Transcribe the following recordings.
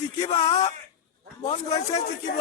জিকিবা মন গৈছে জিকিব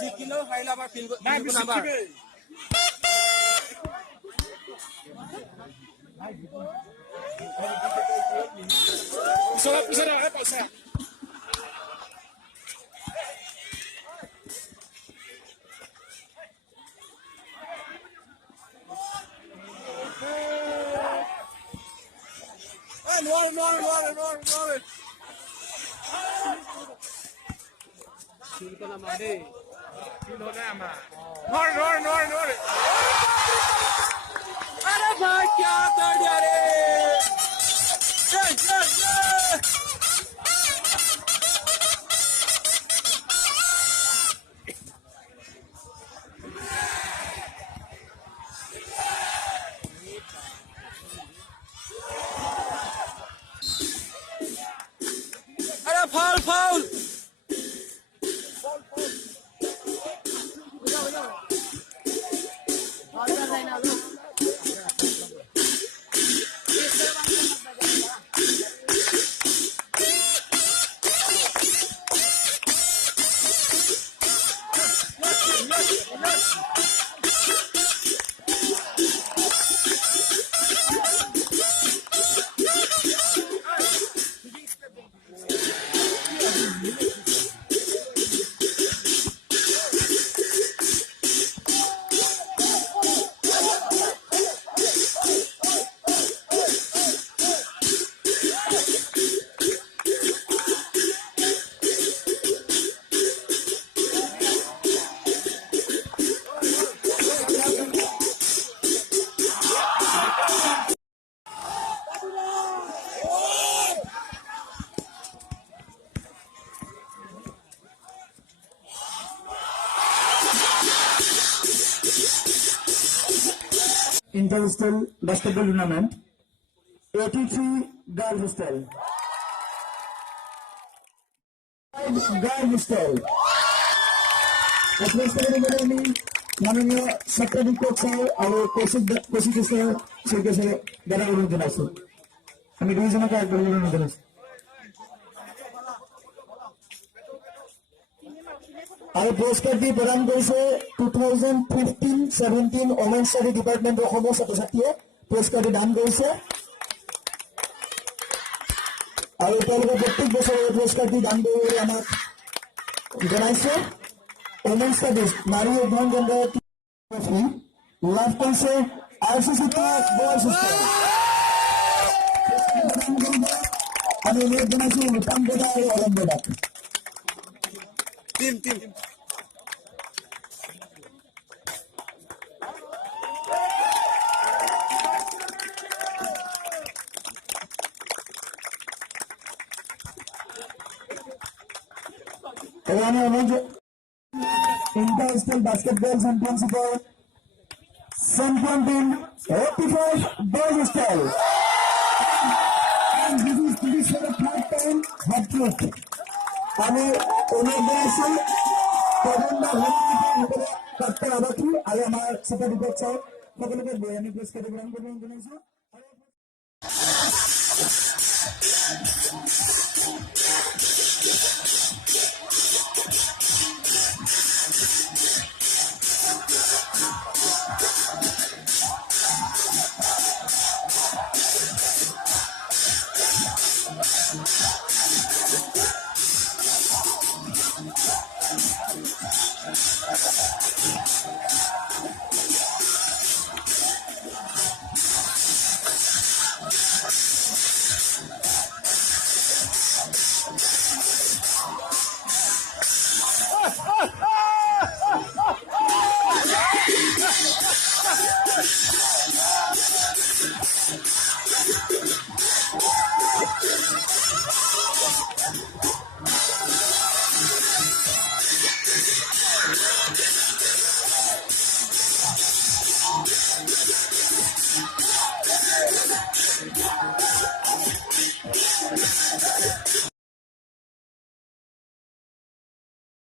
জিকিলো ফাইলা বা ফিল নাম্বার সব পিছনে আরে পয়সা No. Silkana made. Silkana ama. No. अरे भाई क्या कर दिया रे? अरे foul Inter-hostel basketball tournament, AT-5 girl hostel, girl hostel. Atlas ceremony माननीय सेक्रेटरी कोच साहेब और कोशिश सर से बड़ा अनुरोध है हमें डिवीजन का एक अनुरोध है और पुरस्कार दी प्रदान কৰিছে 2015-17 ওমেন ষ্টাডি ডিপাৰ্টমেণ্টৰ সমস্ত ছাত্ৰীয়ে পুৰস্কাৰ দান কৰিছে আৰু তেওঁলোকে প্ৰত্যেক বছৰ পুৰস্কাৰ দান কৰি আমাক জনাইছো ওমেন স্টাডিজ নারী অধ্যয়ন কেন্দ্র ট্রফি লাভ কৰিছে RCC-2 বয়জ হোষ্টেল আমি অনুৰোধ জনাইছো ৰূপাম দাদা আৰু অলম দাদাক টিম এখানে অনুরোধ ইন্টার স্কুল বাস্কেটবল চ্যাম্পিয়নশিপের champion team AT-5 boys hostel. And this is for the third time hat trick. আমি অনুরোধ জানাইছি প্রথমবার ভিতরে কাটতে আবাকি আর আমার সুপার ডিপেট চাই সকলকে আমি পুরস্কার গ্রহণ করবেন জানাইছি